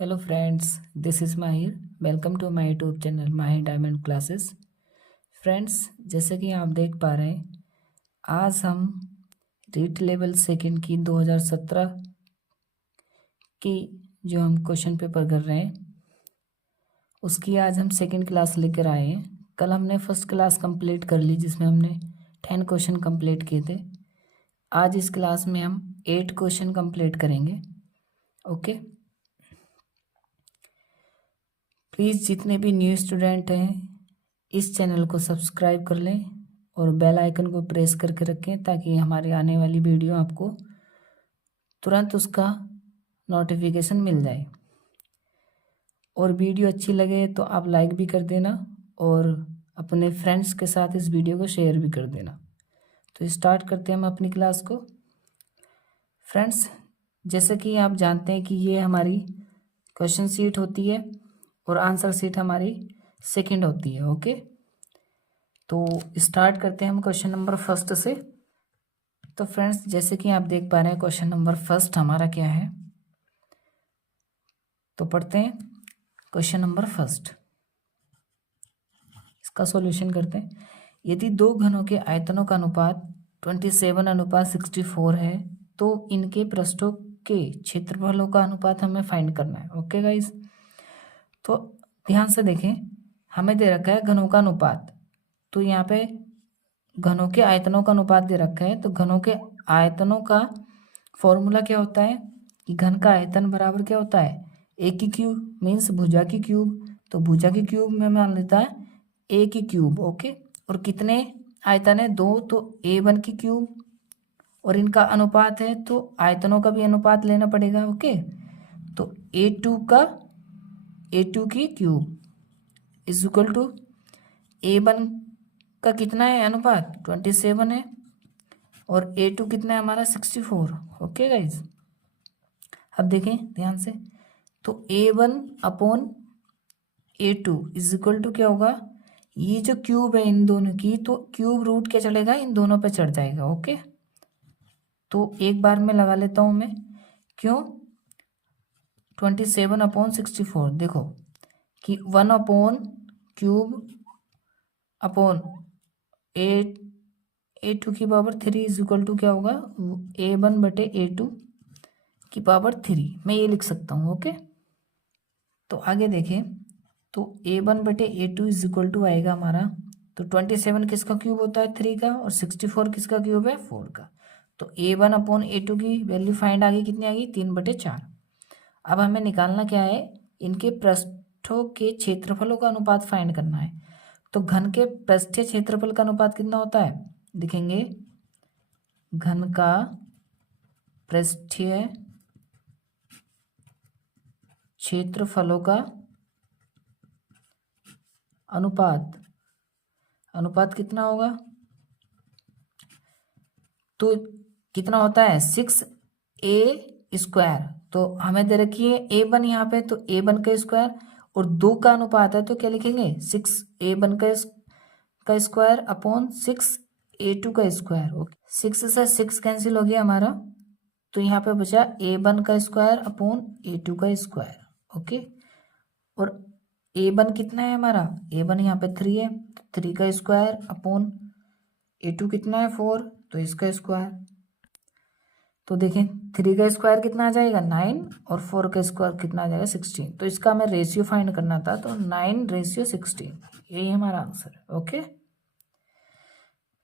Hello friends, this is Mahir. Welcome to my YouTube channel Mahir Diamond Classes. Friends, जैसे कि आप देख पा रहे हैं, आज हम रीट लेवल सेकंड की 2017 की जो हम क्वेश्चन पेपर कर रहे हैं उसकी आज हम सेकंड क्लास लेकर आए हैं। कल हमने फर्स्ट क्लास कंप्लीट कर ली जिसमें हमने 10 क्वेश्चन कंप्लीट किए थे। आज इस क्लास में हम 8 क्वेश्चन कंप्लीट करेंगे। ओके, प्लीज़ जितने भी न्यू स्टूडेंट हैं इस चैनल को सब्सक्राइब कर लें और बेल आइकन को प्रेस करके रखें ताकि हमारी आने वाली वीडियो आपको तुरंत उसका नोटिफिकेशन मिल जाए। और वीडियो अच्छी लगे तो आप लाइक भी कर देना और अपने फ्रेंड्स के साथ इस वीडियो को शेयर भी कर देना। तो स्टार्ट करते हैं हम अपनी क्लास को। फ्रेंड्स, जैसे कि आप जानते हैं कि ये हमारी क्वेश्चन शीट होती है और आंसर शीट हमारी सेकंड होती है। ओके, तो स्टार्ट करते हैं हम क्वेश्चन नंबर फर्स्ट से। तो फ्रेंड्स, जैसे कि आप देख पा रहे हैं क्वेश्चन नंबर फर्स्ट हमारा क्या है, तो पढ़ते हैं क्वेश्चन नंबर फर्स्ट। इसका सॉल्यूशन करते हैं। यदि दो घनों के आयतनों का अनुपात 27:64 है तो इनके पृष्ठों के क्षेत्रफलों का अनुपात हमें फाइंड करना है। ओके गाइस, तो ध्यान से देखें, हमें दे रखा है घनों का अनुपात, तो यहाँ पे घनों के आयतनों का अनुपात दे रखा है। तो घनों के आयतनों का फॉर्मूला क्या होता है कि घन का आयतन बराबर क्या होता है, ए की क्यूब मीन्स भुजा की क्यूब। तो भुजा की क्यूब में मान लेता है ए की क्यूब। ओके, और कितने आयतन है, दो, तो A1 की क्यूब, और इनका अनुपात है तो आयतनों का भी अनुपात लेना पड़ेगा। ओके, तो A2 की cube is equal to A1 का कितना है अनुपात 27 है और A2 कितना है हमारा 64। ओके गाइज, अब देखें ध्यान से, तो A1/A2 इज इक्वल टू क्या होगा, ये जो क्यूब है इन दोनों की, तो क्यूब रूट क्या चढ़ेगा, इन दोनों पे चढ़ जाएगा। ओके, तो एक बार में लगा लेता हूं मैं, क्यों 27/64, देखो कि 1/क्यूब अपॉन A2 की पावर 3 इज इक्वल टू क्या होगा, A1/A2 की पावर 3, मैं ये लिख सकता हूँ। ओके, तो आगे देखें, तो A1/A2 इज इक्वल टू आएगा हमारा, तो 27 किसका क्यूब होता है 3 का, और 64 किसका क्यूब है 4 का। तो A1/A2 की वैल्यू फाइंड आ गई, कितनी आ गई 3/4। अब हमें निकालना क्या है, इनके पृष्ठों के क्षेत्रफलों का अनुपात फाइंड करना है। तो घन के पृष्ठीय क्षेत्रफल का अनुपात कितना होता है, देखेंगे घन का पृष्ठीय क्षेत्रफलों का अनुपात कितना होगा, तो कितना होता है 6A²। तो हमें दे रखी है A1 यहाँ पे, तो A1 का स्क्वायर, और 2 का अनुपात है तो क्या लिखेंगे 6A1 का स्क्वायर अपॉन 6A2 का स्क्वायर। ओके, 6 से 6 कैंसिल हो गया हमारा, तो यहाँ पे बचा A1 का स्क्वायर अपॉन A2 का स्क्वायर। ओके, और A1 कितना है हमारा, A1 यहाँ पे 3 है, 3 का स्क्वायर अपॉन A2 कितना है 4, तो इसका स्क्वायर। तो देखें 3 का स्क्वायर कितना आ जाएगा 9, और 4 का स्क्वायर कितना आ जाएगा 16। तो इसका हमें रेशियो फाइंड करना था, तो 9:16, यही हमारा आंसर है। ओके,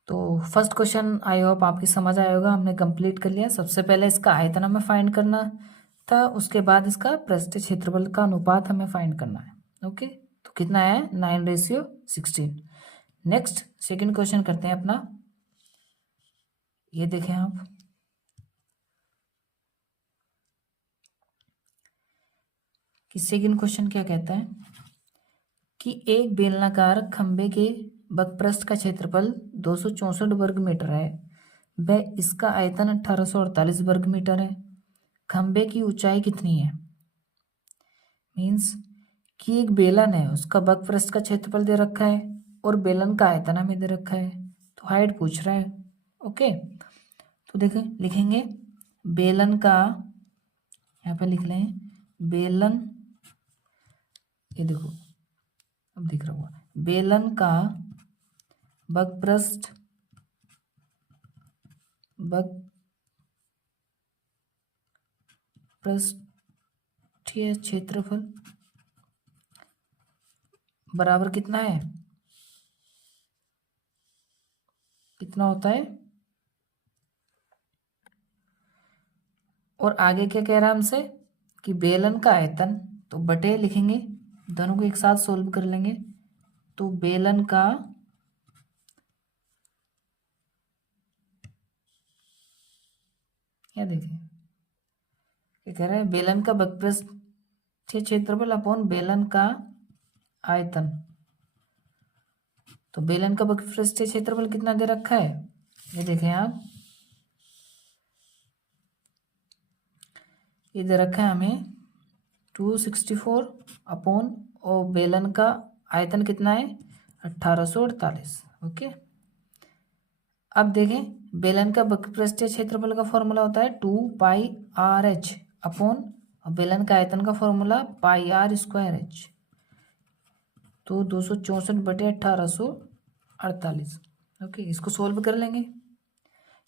तो फर्स्ट क्वेश्चन आई होप आपकी समझ आया होगा, हमने कंप्लीट कर लिया। सबसे पहले इसका आयतन हमें फाइंड करना था, उसके बाद इसका पृष्ठीय क्षेत्रफल का अनुपात हमें फाइंड करना है। ओके, तो कितना है 9:16। नेक्स्ट सेकंड क्वेश्चन करते हैं अपना, ये देखें आप, कि सेकंड क्वेश्चन क्या कहता है कि एक बेलनाकार खंबे के बकपृष्ठ का क्षेत्रफल 264 वर्ग मीटर है, वह इसका आयतन 1848 वर्ग मीटर है। खंबे की ऊंचाई कितनी है, मीन्स कि एक बेलन है, उसका बकपृष्ठ का क्षेत्रफल दे रखा है और बेलन का आयतन हमें दे रखा है, तो हाइट पूछ रहा है। ओके, तो देखें लिखेंगे बेलन का, यहाँ पे लिख लें बेलन ये देखो अब दिख रहा होगा, बेलन का बकपृष्ठ पृष्ठीय क्षेत्रफल बराबर कितना है, कितना होता है। और आगे क्या कह रहा है हमसे कि बेलन का आयतन, तो बटे लिखेंगे, दोनों को एक साथ सोल्व कर लेंगे। तो बेलन का क्या देखें, क्या कह रहा है, बेलन का बकपृष्ठीय क्षेत्रफल अपॉन बेलन का आयतन। तो बेलन का बकपृष्ठीय क्षेत्रफल कितना दे रखा है, ये देखें आप, ये दे रखा है हमें 264 अपॉन, और बेलन का आयतन कितना है 1848। ओके, अब देखें बेलन का बकपृष्ठीय क्षेत्रफल का फॉर्मूला होता है 2πr/h अपॉन, और बेलन का आयतन का फॉर्मूला πr²h। तो 264/1848। ओके, इसको सोल्व कर लेंगे।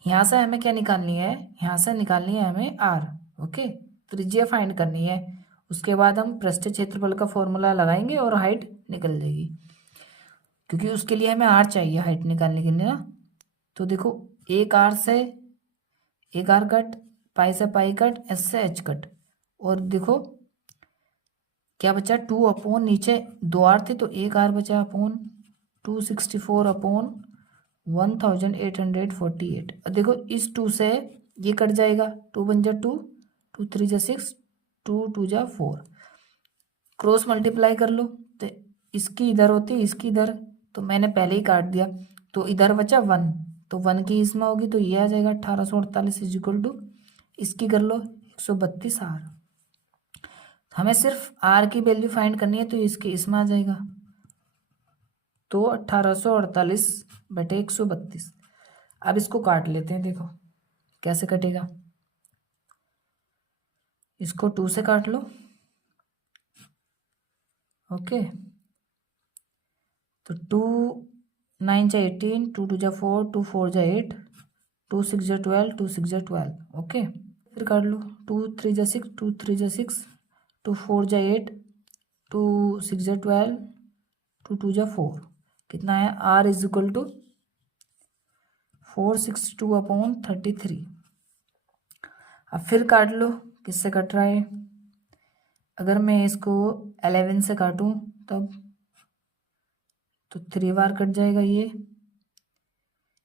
यहाँ से हमें क्या निकालनी है, यहाँ से निकालनी है हमें r। ओके, त्रिज्या फाइंड करनी है, उसके बाद हम पृष्ठीय क्षेत्रफल का फॉर्मूला लगाएंगे और हाइट निकल जाएगी, क्योंकि उसके लिए हमें r चाहिए हाइट निकालने के लिए ना। तो देखो एक r से एक r कट, पाई से पाई कट, s से h कट, और देखो क्या बचा 2 अपॉन, नीचे 2 r थे तो एक r बचा अपॉन 264 अपॉन 1848। अब देखो इस 2 से ये कट जाएगा, 2 बन जा 2, 2 3 जा 6, 2 2 जा 4, क्रॉस मल्टीप्लाई कर लो, तो इसकी इधर होती है इसकी इधर, तो मैंने पहले ही काट दिया, तो इधर बचा 1, तो 1 की इसमें होगी तो ये आ जाएगा 1848 इक्वल टू, इसकी कर लो 132 r। हमें सिर्फ r की वैल्यू फाइंड करनी है, तो इसके इसमें आ जाएगा, तो 1848/132। अब इसको काट लेते हैं, देखो कैसे कटेगा, इसको 2 से काट लो। ओके, तो 2 9 जा 18, 2 2 जा 4, 2 4 जा 8, 2 6 जा 12, 2 6 जा 12। ओके, फिर काट लो, 2 3 जा 6, 2 3 जा 6, 2 4 जा 8, 2 6 जा 12, 2 2 जा 4, कितना है r is equal to 462 upon 33। अब फिर काट लो, किससे कट रहा है, अगर मैं इसको 11 से काटूं तब तो 3 बार कट जाएगा, ये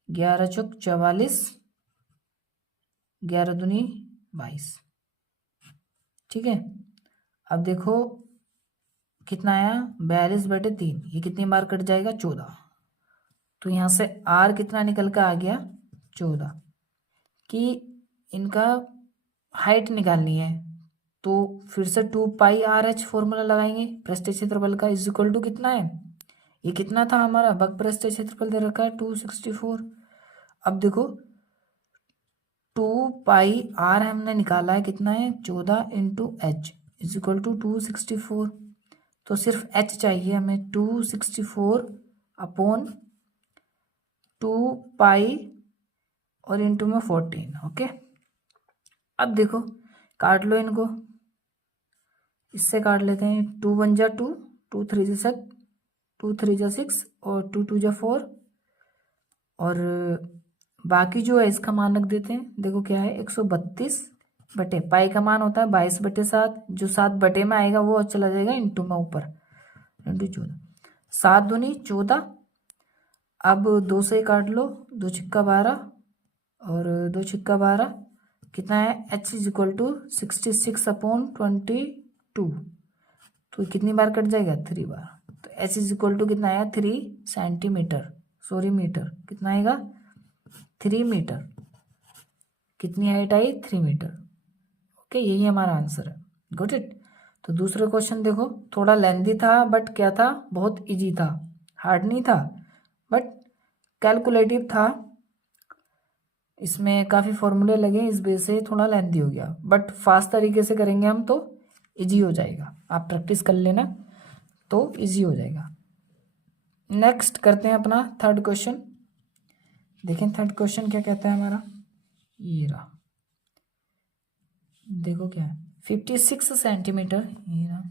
11 चौक 44, 11 दूनी 22। ठीक है, अब देखो कितना आया 42/3, ये कितनी बार कट जाएगा 14, तो यहाँ से r कितना निकल कर आ गया 14। कि इनका हाइट निकालनी है, तो फिर से 2πr/h फॉर्मूला लगाएंगे पृष्ठीय क्षेत्रफल का, इज इक्वल टू कितना है, ये कितना था हमारा बकपृष्ठीय क्षेत्रफल दे रखा है 264। अब देखो 2πr हमने निकाला है, कितना है 14 into h is equal to 264। तो सिर्फ h चाहिए हमें, 264 अपॉन 2π और इंटू में 14। ओके, अब देखो काट लो इनको, इससे काट लेते हैं, 2 1 जा 2, 2 3 जा 7, 2 3 जा 6, और 2 2 जा 4, और बाकी जो है इसका मान रख देते हैं। देखो क्या है 132 बटे, पाई का मान होता है 22/7, जो 7 बटे में आएगा वो चला जाएगा इंटू में ऊपर, इंटू 14, 7 दूनी 14। अब 2 से काट लो, 2 छिक्का 12 और 2 छिक्का 12, कितना है h is equal to 66 upon 22, तो कितनी बार कट जाएगा 3 बार, तो h इज इक्वल टू कितना आया 3 सेंटीमीटर, सॉरी मीटर, कितना आएगा 3 मीटर, कितनी हाइट आई 3 मीटर। ओके, यही हमारा आंसर है, गॉट इट। तो दूसरा क्वेश्चन देखो, थोड़ा लेंथी था बट क्या था बहुत इजी था, हार्ड नहीं था बट कैलकुलेटिव था, इसमें काफ़ी फॉर्मूले लगे, इस वजह से थोड़ा लेंथी हो गया, बट फास्ट तरीके से करेंगे हम तो इजी हो जाएगा, आप प्रैक्टिस कर लेना। तो इजी हो जाएगा। नेक्स्ट करते हैं अपना थर्ड क्वेश्चन। देखें थर्ड क्वेश्चन क्या कहता है हमारा, ये रहा, देखो क्या है, 56 सेंटीमीटर, ये रहा,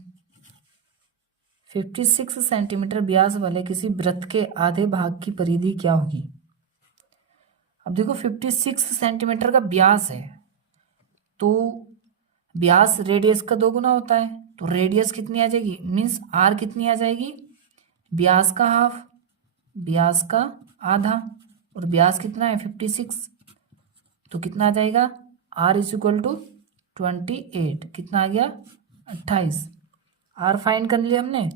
56 सेंटीमीटर व्यास वाले किसी वृत्त के आधे भाग की परिधि क्या होगी। अब देखो 56 सेंटीमीटर का व्यास है, तो व्यास रेडियस का 2 गुना होता है, तो रेडियस कितनी आ जाएगी, मीन्स आर कितनी आ जाएगी, व्यास का हाफ, व्यास का आधा, और व्यास कितना है 56, तो कितना आ जाएगा आर इज इक्वल टू 28, कितना आ गया 28। आर फाइंड कर लिया हमने।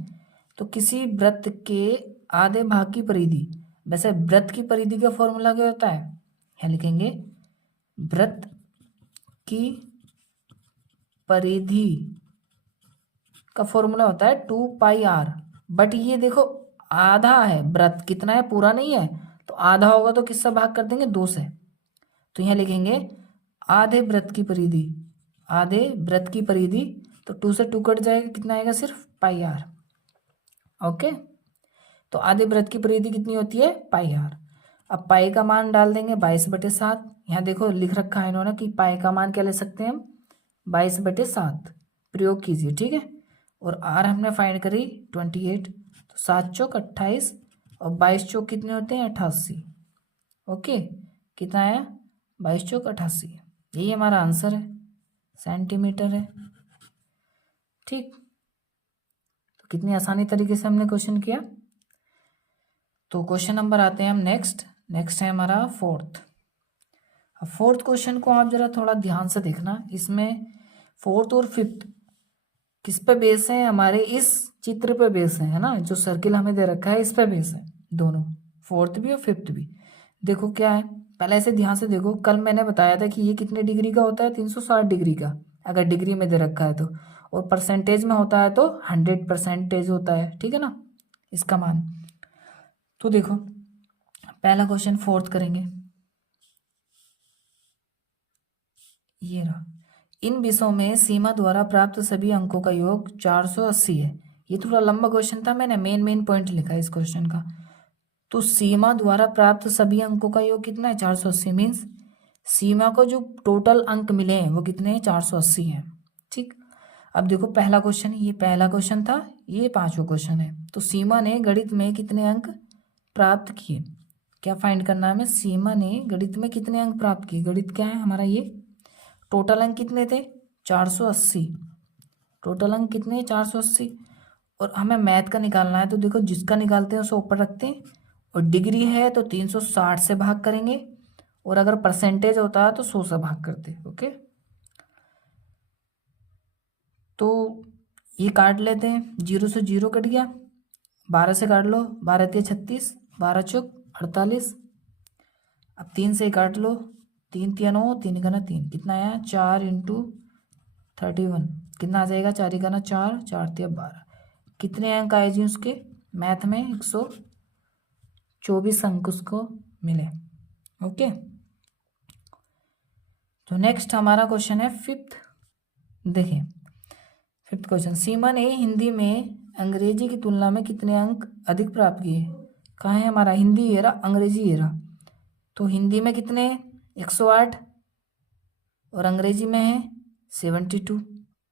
तो किसी वृत्त के आधे भाग की परिधि, वैसे वृत्त की परिधि का फॉर्मूला क्या होता है, यहाँ लिखेंगे वृत्त की परिधि का फॉर्मूला होता है 2πr, बट ये देखो आधा है, वृत्त कितना है, पूरा नहीं है, तो आधा होगा तो किससे भाग कर देंगे, 2 से, तो यहाँ लिखेंगे आधे वृत्त की परिधि, आधे वृत्त की परिधि, तो 2 से 2 कट जाएगा, कितना आएगा सिर्फ πr। ओके, तो आधे वृत्त की परिधि कितनी होती है πr। अब पाई का मान डाल देंगे 22/7, यहाँ देखो लिख रखा है इन्होंने कि पाई का मान क्या ले सकते हैं हम, 22/7 प्रयोग कीजिए, ठीक है। और आर हमने फाइंड करी 28, तो 7 चौक 28 और 22 चौक कितने होते हैं 88। ओके, कितना आया 22 चौक 88, यही हमारा आंसर है, सेंटीमीटर है, ठीक। तो कितनी आसानी तरीके से हमने क्वेश्चन किया। तो क्वेश्चन नंबर आते हैं हम नेक्स्ट है हमारा फोर्थ। अब फोर्थ क्वेश्चन को आप जरा थोड़ा ध्यान से देखना, इसमें फोर्थ और फिफ्थ किस पे बेस है, हमारे इस चित्र पे बेस है ना, जो सर्किल हमें दे रखा है इस पे बेस है, दोनों फोर्थ भी और फिफ्थ भी। देखो क्या है, पहले ऐसे ध्यान से देखो, कल मैंने बताया था कि ये कितने डिग्री का होता है, 360 डिग्री का, अगर डिग्री में दे रखा है तो, और परसेंटेज में होता है तो 100% होता है, ठीक है ना, इसका मान। तो देखो पहला क्वेश्चन फोर्थ करेंगे, ये रहा, इन विषयों में सीमा द्वारा प्राप्त सभी अंकों का योग 480 है। ये थोड़ा लंबा क्वेश्चन था, मैंने मेन पॉइंट लिखा है इस क्वेश्चन का। तो सीमा द्वारा प्राप्त सभी अंकों का योग कितना है 480, मीन्स सीमा को जो टोटल अंक मिले हैं वो कितने हैं 480 हैं, ठीक। अब देखो पहला क्वेश्चन, ये पहला क्वेश्चन था, ये पांचवा क्वेश्चन है। तो सीमा ने गणित में कितने अंक प्राप्त किए, क्या फाइंड करना है हमें, सीमा ने गणित में कितने अंक प्राप्त किए, गणित क्या है हमारा, ये टोटल अंक कितने थे 480, टोटल अंक कितने 480, और हमें मैथ का निकालना है, तो देखो जिसका निकालते हैं उसे ऊपर रखते हैं, और डिग्री है तो 360 से भाग करेंगे, और अगर परसेंटेज होता है तो 100 से भाग करते, ओके। तो ये काट लेते हैं, 0 से 0 कट गया, 12 से काट लो, 12 तिया 36, 12 चौक 48, अब 3 से काट लो, 3 तिया 9, 3 का ना 3, कितना आया 4 × 31, कितना आ जाएगा 4 का ना 4, 4 तिया 12, कितने अंक आए जी उसके मैथ में 124 अंक उसको मिले, ओके। तो नेक्स्ट हमारा क्वेश्चन है फिफ्थ। देखिए फिफ्थ क्वेश्चन, सीमा ने हिंदी में अंग्रेजी की तुलना में कितने अंक अधिक प्राप्त किए, कहाँ है हमारा हिंदी ये रहा, अंग्रेजी ये रहा। तो हिंदी में कितने 108, और अंग्रेजी में है 72,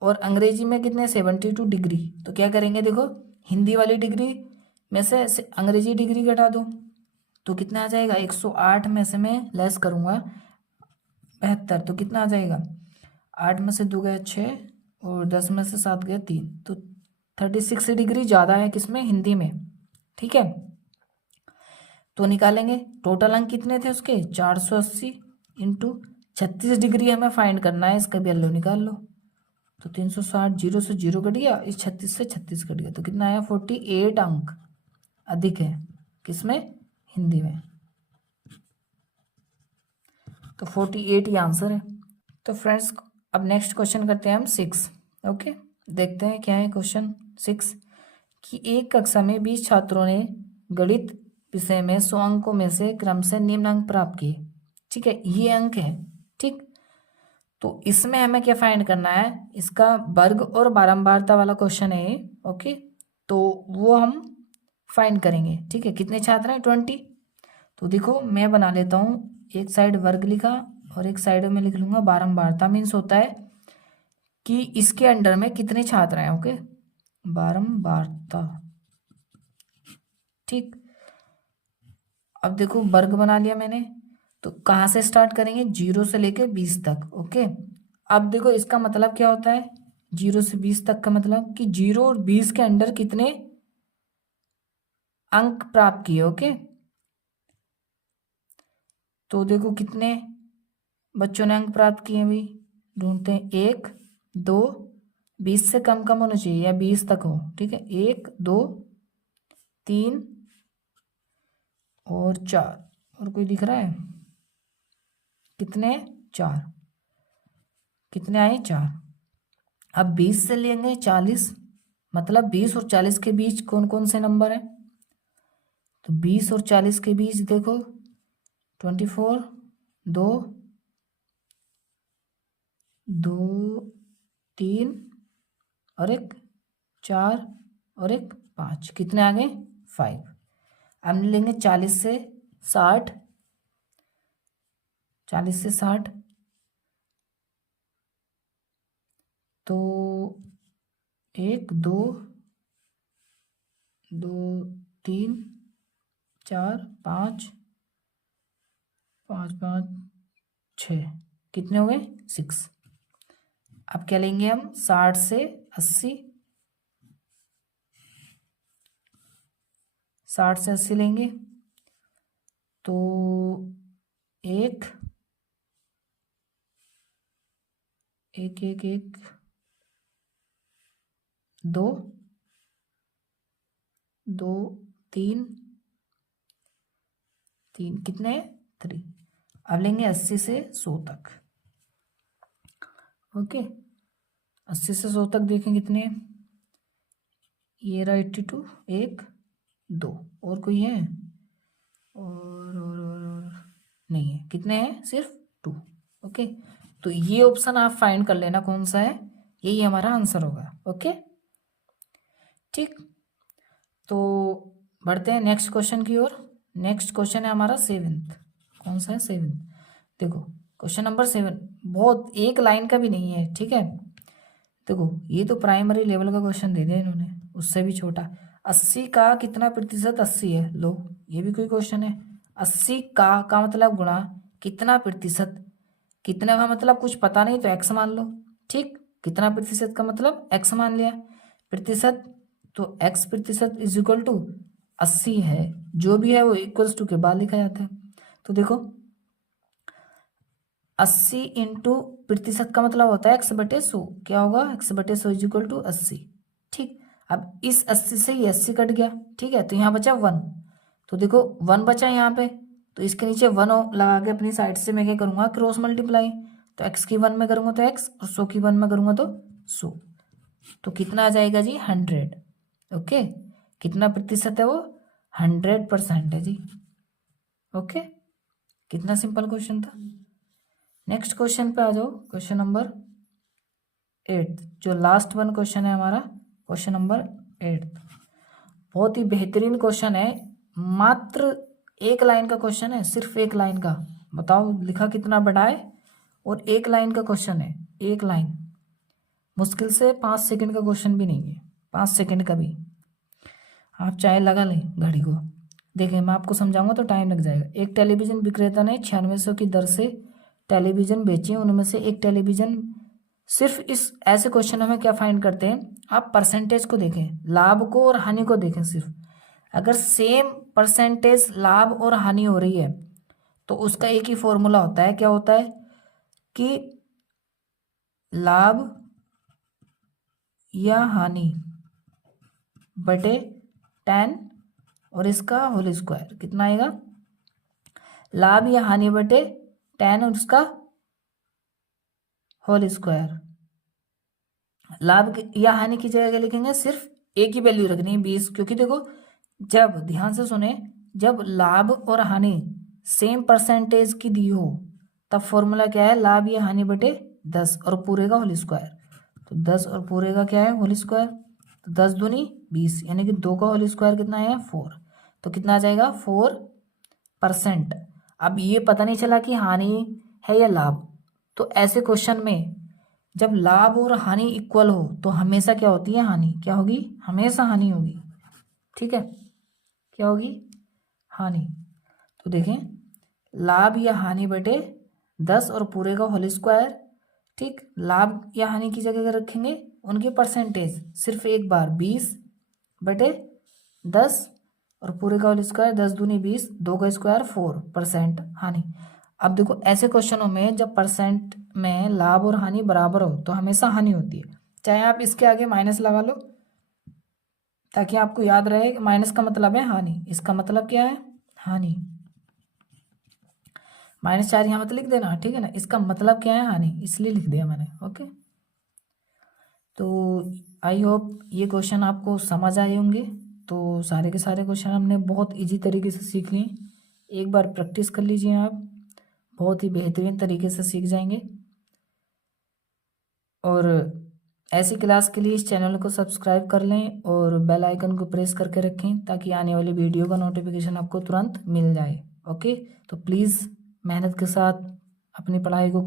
और अंग्रेजी में कितने 72 डिग्री। तो क्या करेंगे, देखो हिंदी वाली डिग्री में से अंग्रेजी डिग्री घटा दो, तो कितना आ जाएगा 108 में से मैं लेस करूँगा 72, तो कितना आ जाएगा 8 में से 2 गया 6, और 10 में से 7 गया 3, तो 36 डिग्री ज़्यादा है किसमें, हिंदी में, ठीक है। तो निकालेंगे टोटल अंक कितने थे उसके 480 × 36 डिग्री हमें फाइंड करना है, इसका वैल्यू निकाल लो। तो 360, 0 से 0 कट गया, इस 36 से 36 कट गया, तो कितना आया 48 अंक अधिक है किसमें, हिंदी में। तो 48 ही आंसर है। तो फ्रेंड्स अब नेक्स्ट क्वेश्चन करते हैं हम 6, ओके। देखते हैं क्या है क्वेश्चन 6, कि एक कक्षा में 20 छात्रों ने गणित विषय में 100 अंकों में से क्रम से निम्न अंक प्राप्त किए, ठीक है, ये अंक है, ठीक। तो इसमें हमें क्या फाइंड करना है, इसका वर्ग और बारंबारता वाला क्वेश्चन है ये, ओके। तो वो हम फाइंड करेंगे। ठीक है, कितने छात्र हैं 20। तो देखो मैं बना लेता हूँ, एक साइड वर्ग लिखा और एक साइड में लिख लूँगा बारंबारता। मीन्स होता है कि इसके अंडर में कितने छात्र हैं। ओके, बारंबारता। ठीक, अब देखो वर्ग बना लिया मैंने, तो कहाँ से स्टार्ट करेंगे, 0 से लेकर 20 तक। ओके, अब देखो इसका मतलब क्या होता है, 0 से 20 तक का मतलब कि 0 और 20 के अंडर कितने अंक प्राप्त किए। ओके, तो देखो कितने बच्चों ने अंक प्राप्त किए भाई, ढूंढते हैं। 1 2, 20 से कम कम होना चाहिए या 20 तक हो। ठीक है, 1 2 3 और 4, और कोई दिख रहा है, कितने, 4, कितने आए, 4। अब 20 से लेंगे 40, मतलब 20 और 40 के बीच कौन कौन से नंबर हैं, तो 20 और 40 के बीच देखो 24, 2 2 3 और एक 4 और एक 5, कितने आ गए, 5। अब लेंगे 40 से 60, 40 से 60, तो 1 2 2 3 4 5 5 5 6, कितने हो गए, 6। अब क्या लेंगे हम, 60 से 80, 60 से 80 लेंगे, तो 1 1 1 1 2 2 3 3, कितने, 3। अब लेंगे 80 से 100 तक। ओके, 80 से 100 तक देखें कितने, ये रहा 82, 1 2, और कोई है, और नहीं है, कितने हैं, सिर्फ 2। ओके, तो ये ऑप्शन आप फाइंड कर लेना कौन सा है, यही हमारा आंसर होगा। ओके, ठीक, तो बढ़ते हैं नेक्स्ट क्वेश्चन की ओर। नेक्स्ट क्वेश्चन है हमारा 7th। कौन सा है, 7th। देखो क्वेश्चन नंबर 7 बहुत एक लाइन का भी नहीं है। ठीक है, देखो ये तो प्राइमरी लेवल का क्वेश्चन दे दिया इन्होंने, उससे भी छोटा। 80 का कितना प्रतिशत 80 है, लो ये भी कोई क्वेश्चन है। 80 का मतलब गुणा कितना प्रतिशत, कितना का मतलब कुछ पता नहीं तो एक्स मान लो। ठीक, कितना प्रतिशत का मतलब एक्स मान लिया, प्रतिशत तो एक्स प्रतिशत इज इक्वल टू 80 है, जो भी है वो इक्वल्स टू के बाद लिखा जाता है। तो देखो 80 इंटू प्रतिशत का मतलब होता है 100/100, क्या होगा, 100/100 इज इक्वल टू 80। ठीक, अब इस 80 से ये 80 कट गया। ठीक है, तो यहाँ बचा 1, तो देखो 1 बचा यहाँ पे, तो इसके नीचे 1 लगा के अपनी साइड से मैं क्या करूँगा, क्रॉस मल्टीप्लाई। तो एक्स की 1 में करूँगा तो एक्स, और 100 की 1 में करूँगा तो 100, तो कितना आ जाएगा जी, 100। ओके, कितना प्रतिशत है वो, 100% है जी। ओके, कितना सिंपल क्वेश्चन था। नेक्स्ट क्वेश्चन पे आ जाओ, क्वेश्चन नंबर 8, जो लास्ट वन क्वेश्चन है हमारा, क्वेश्चन नंबर 8। बहुत ही बेहतरीन क्वेश्चन है, मात्र एक लाइन का क्वेश्चन है, सिर्फ एक लाइन का। बताओ लिखा कितना बड़ा है, और एक लाइन का क्वेश्चन है, एक लाइन, मुश्किल से 5 सेकंड का क्वेश्चन भी नहीं है, 5 सेकंड का भी आप चाहे लगा लें घड़ी को। देखें मैं आपको समझाऊंगा तो टाइम लग जाएगा। एक टेलीविज़न विक्रेता ने 9600 की दर से टेलीविज़न बेचे, उनमें से एक टेलीविज़न, सिर्फ इस ऐसे क्वेश्चन में क्या फाइंड करते हैं, आप परसेंटेज को देखें, लाभ को और हानि को देखें। सिर्फ अगर सेम परसेंटेज लाभ और हानि हो रही है तो उसका एक ही फॉर्मूला होता है, क्या होता है कि लाभ या हानि बटे 10 और इसका होल स्क्वायर, कितना आएगा, लाभ या हानि बटे 10 और उसका होल स्क्वायर। लाभ या हानि की जगह लिखेंगे, सिर्फ एक ही वैल्यू रखनी है 20, क्योंकि देखो जब, ध्यान से सुने, जब लाभ और हानि सेम परसेंटेज की दी हो तब फॉर्मूला क्या है, लाभ या हानि बटे 10 और पूरे का होल स्क्वायर। तो 10 और पूरे का क्या है, होल स्क्वायर। तो 10 दूनी 20, यानी कि 2 का होल स्क्वायर कितना है 4, तो कितना आ जाएगा 4%। अब ये पता नहीं चला कि हानि है या लाभ, तो ऐसे क्वेश्चन में जब लाभ और हानि इक्वल हो तो हमेशा क्या होती है, हानि। क्या होगी, हमेशा हानि होगी। ठीक है, क्या होगी, हानि। तो देखें, लाभ या हानि बटे 10 और पूरे का होल स्क्वायर। ठीक, लाभ या हानि की जगह रखेंगे उनकी परसेंटेज सिर्फ एक बार, 20 बटे 10 और पूरे का होल स्क्वायर, 10 दूनी 20, 2 का स्क्वायर 4% हानि। अब देखो ऐसे क्वेश्चनों में जब परसेंट में लाभ और हानि बराबर हो तो हमेशा हानि होती है। चाहे आप इसके आगे माइनस लगा लो ताकि आपको याद रहे कि माइनस का मतलब है हानि, इसका मतलब क्या है, हानि। -4 यहाँ मत लिख देना, ठीक है ना, इसका मतलब क्या है, हानि, इसलिए लिख दिया मैंने। ओके, तो आई होप ये क्वेश्चन आपको समझ आए होंगे। तो सारे के सारे क्वेश्चन हमने बहुत इजी तरीके से सीख लिए, एक बार प्रैक्टिस कर लीजिए, आप बहुत ही बेहतरीन तरीके से सीख जाएंगे। और ऐसी क्लास के लिए इस चैनल को सब्सक्राइब कर लें और बेल आइकन को प्रेस करके रखें ताकि आने वाली वीडियो का नोटिफिकेशन आपको तुरंत मिल जाए। ओके, तो प्लीज़ मेहनत के साथ अपनी पढ़ाई को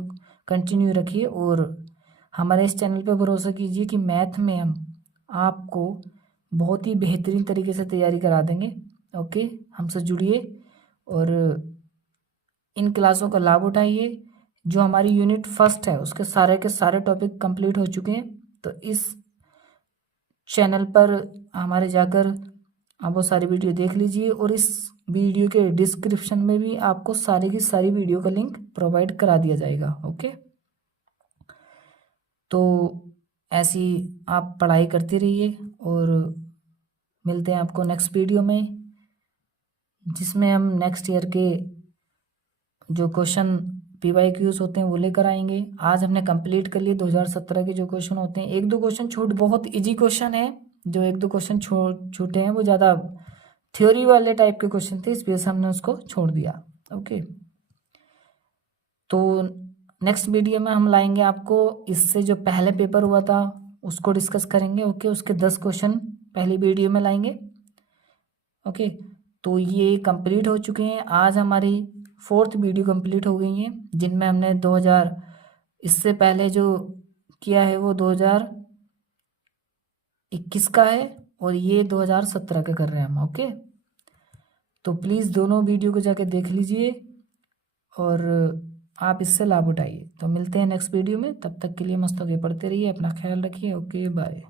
कंटिन्यू रखिए और हमारे इस चैनल पर भरोसा कीजिए कि मैथ में हम आपको बहुत ही बेहतरीन तरीके से तैयारी करा देंगे। ओके, हमसे जुड़िए और इन क्लासों का लाभ उठाइए। जो हमारी यूनिट फर्स्ट है उसके सारे के सारे टॉपिक कंप्लीट हो चुके हैं, तो इस चैनल पर हमारे जाकर आप वो सारी वीडियो देख लीजिए और इस वीडियो के डिस्क्रिप्शन में भी आपको सारी की सारी वीडियो का लिंक प्रोवाइड करा दिया जाएगा। ओके, तो ऐसी आप पढ़ाई करते रहिए और मिलते हैं आपको नेक्स्ट वीडियो में, जिसमें हम नेक्स्ट ईयर के जो क्वेश्चन PYQs होते हैं वो लेकर आएंगे। आज हमने कंप्लीट कर लिए 2017 के जो क्वेश्चन होते हैं, एक दो क्वेश्चन छूट, बहुत इजी क्वेश्चन है, जो एक दो क्वेश्चन छूटे हैं वो ज़्यादा थ्योरी वाले टाइप के क्वेश्चन थे, इस वजह से हमने उसको छोड़ दिया। ओके, तो नेक्स्ट वीडियो में हम लाएंगे आपको इससे जो पहले पेपर हुआ था उसको डिस्कस करेंगे। ओके, उसके 10 क्वेश्चन पहली वीडियो में लाएंगे। ओके, तो ये कंप्लीट हो चुके हैं, आज हमारी 4th वीडियो कंप्लीट हो गई है, जिनमें हमने 2000 इससे पहले जो किया है वो 2021 का है और ये 2017 का कर रहे हैं हम। ओके, तो प्लीज़ दोनों वीडियो को जाके देख लीजिए और आप इससे लाभ उठाइए। तो मिलते हैं नेक्स्ट वीडियो में, तब तक के लिए मस्त होके पढ़ते रहिए, अपना ख्याल रखिए। Okay, bye.